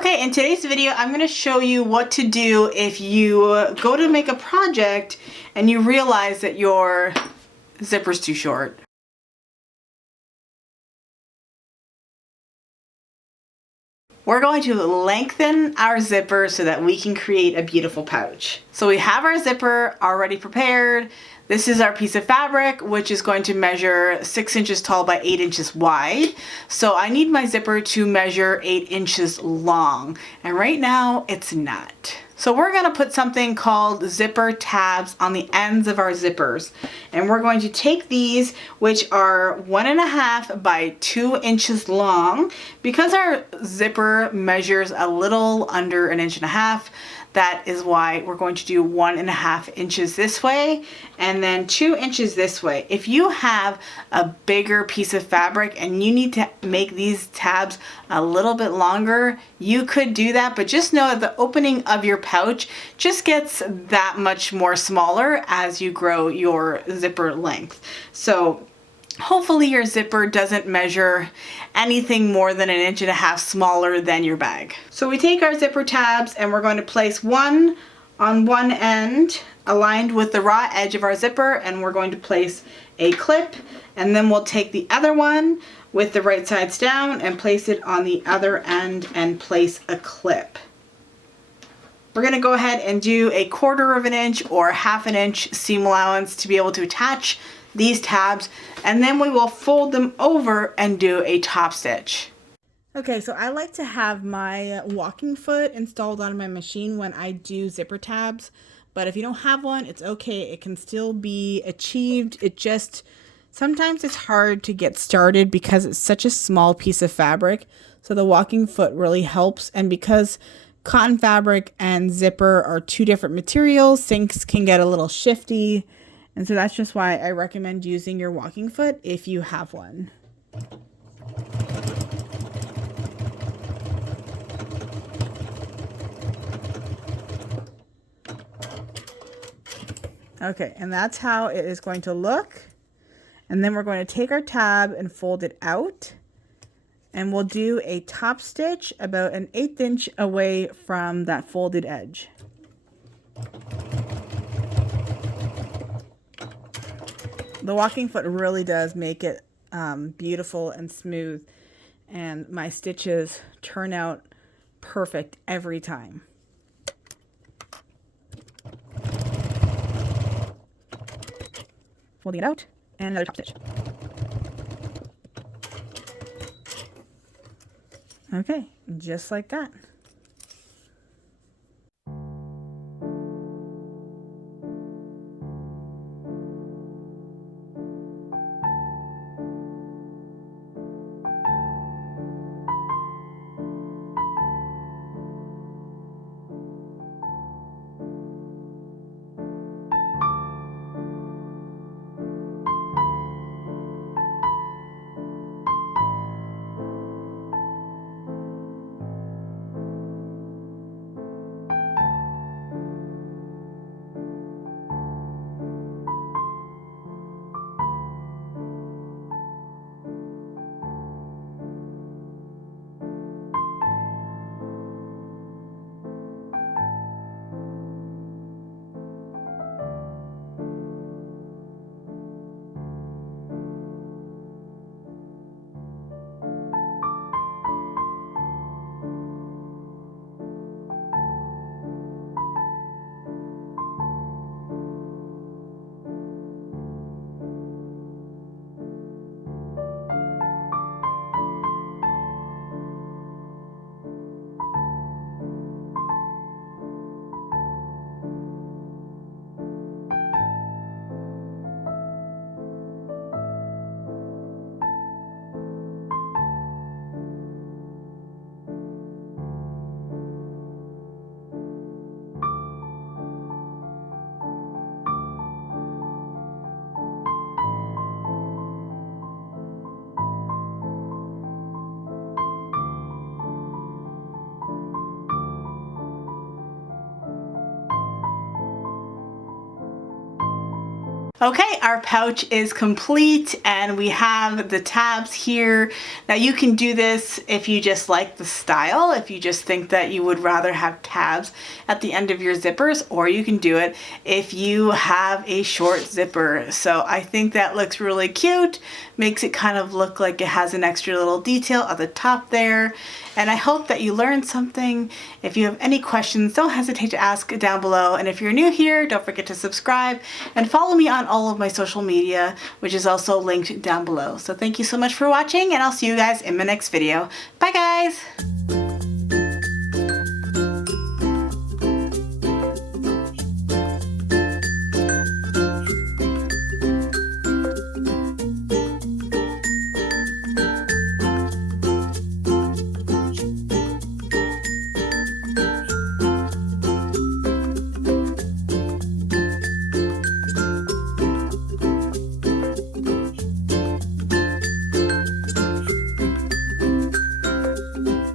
Okay, in today's video, I'm going to show you what to do if you go to make a project and you realize that your zipper's too short. We're going to lengthen our zipper so that we can create a beautiful pouch. So we have our zipper already prepared. This is our piece of fabric, which is going to measure 6 inches tall by 8 inches wide. So I need my zipper to measure 8 inches long. And right now it's not. So we're going to put something called zipper tabs on the ends of our zippers. And we're going to take these, which are 1.5 by 2 inches long. Because our zipper measures a little under 1.5 inches, that is why we're going to do 1.5 inches this way and then 2 inches this way. If you have a bigger piece of fabric and you need to make these tabs a little bit longer, you could do that, but just know that the opening of your pouch just gets that much more smaller as you grow your zipper length. So hopefully your zipper doesn't measure anything more than 1.5 inches smaller than your bag. So we take our zipper tabs and we're going to place one on one end aligned with the raw edge of our zipper, and we're going to place a clip, and then we'll take the other one with the right sides down and place it on the other end and place a clip. We're going to go ahead and do a 1/4 inch or 1/2 inch seam allowance to be able to attach these tabs, and then we will fold them over and do a top stitch. Okay, so I like to have my walking foot installed on my machine when I do zipper tabs, but if you don't have one, it's okay. It can still be achieved. It just, sometimes it's hard to get started because it's such a small piece of fabric. So the walking foot really helps, and because cotton fabric and zipper are two different materials, things can get a little shifty. And so that's just why I recommend using your walking foot if you have one. Okay, and that's how it is going to look. And then we're going to take our tab and fold it out. And we'll do a top stitch about 1/8 inch away from that folded edge. The walking foot really does make it beautiful and smooth, and my stitches turn out perfect every time. Folding it out, and another top stitch. Okay, just like that. Okay, our pouch is complete and we have the tabs here. Now you can do this if you just like the style, if you just think that you would rather have tabs at the end of your zippers, or you can do it if you have a short zipper. So I think that looks really cute, makes it kind of look like it has an extra little detail at the top there. And I hope that you learned something. If you have any questions, don't hesitate to ask down below. And if you're new here, don't forget to subscribe and follow me on all of my social media, which is also linked down below. So thank you so much for watching, and I'll see you guys in my next video. Bye guys!